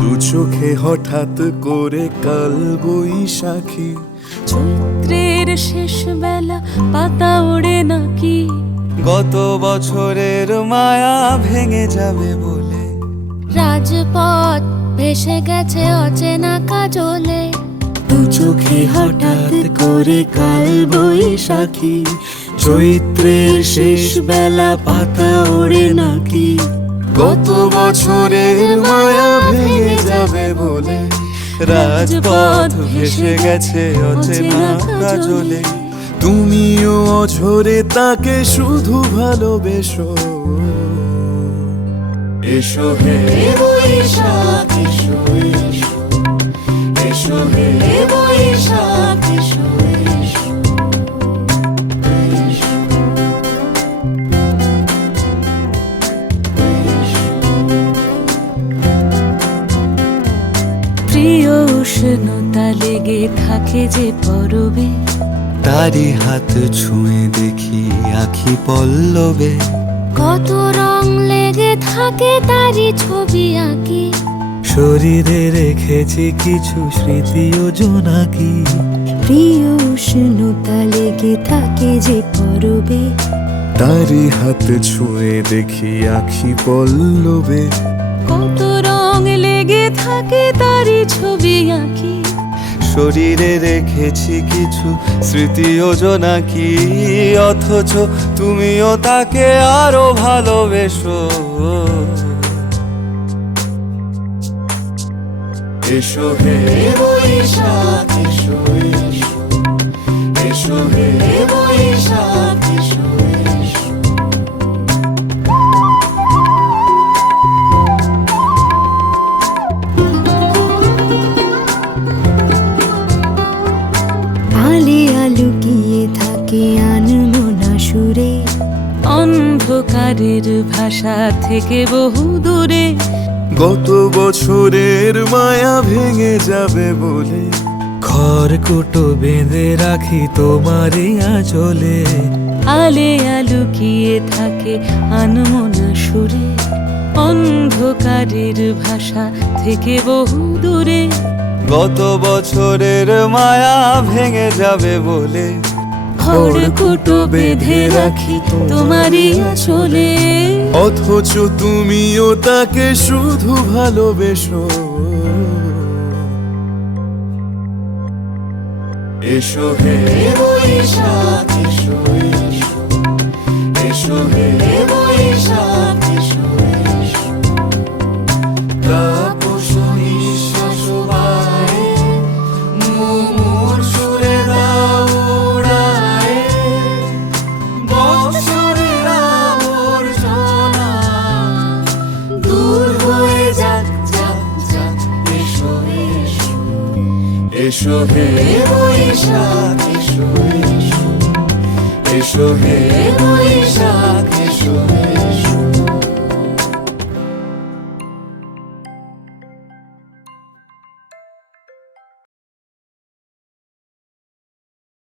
দু চোখে হঠাৎ করে কাল বৈশাখী, চৈত্রের শেষ বেলা পাতা ওড়ে নাকি, গত বছরের মায়া ভেঙে যাবে বলে, রাজপথ ভেসে গেছে অচেনা কাজলে। দু চোখে হঠাৎ করে কাল বৈশাখী, চৈত্রের শেষ বেলা পাতা ওড়ে নাকি, গত বছরের মায়া ভেঙে যাবে বলে, রাজপথ ভেসে গেছে অচেনা কাজলে। তুমিও অঝরে তাকে শুধু ভালোবেসো, এসো হে বৈশাখ এসো এসো, এসো হে বৈশাখ এসো এসো। প্রিয় উষ্ণতা লেগে থাকে যে পরবে, তারি হাত ছুঁয়ে দেখি আখি পল্লবে, কত রং লেগে থাকে তারই ছবি আঁকি, শরীরে রেখেছি কিছু স্মৃতি ও জোনাকি। প্রিয় উষ্ণতা লেগে থাকে যে পরবে, তারি হাত ছুঁয়ে দেখি আখি পল্লবে, কত রং লেগে থাকে তারই ছবি আঁকি, শরীরে রেখেছি কিছু স্মৃতি ও জোনাকি। অথচ তুমিও তাকে আরো ভালোবেসো, এসো হে বৈশাখ এসো এসো, এসো হে বৈশাখ এসো এসো। আলে আলুকিয়ে থাকে আনমনা সুরে, অন্ধকারের ভাষা থেকে বহু দূরে, গত বছরের মায়া ভেঙে যাবে বলে, খড়কুটো বেঁধে রাখি তোমারই আঁচলে। আলে আলুকিয়ে থাকে আনমনা সুরে, অন্ধকারের ভাষা থেকে বহু দূরে, গত বছরের মায়া ভেঙে যাবে বলে, খড়কুটো বেঁধে রাখি তোমারই আঁচলে। অথচ তুমিও তাকে শুধু ভালোবেসো, এসো হে বৈশাখ এসো এসো, এসো হে বৈশাখ এসো এসো। তাপস নিঃশ্বাস বায়ে, মুমুর সুরে দাও উড়ায়ে, বৎসরের আবর্জনা দূর হয়ে যাক যাক যাক, এসো এসো, এসো হে বৈশাখ এসো এসো, এসো হে বৈশাখ এসো এসো।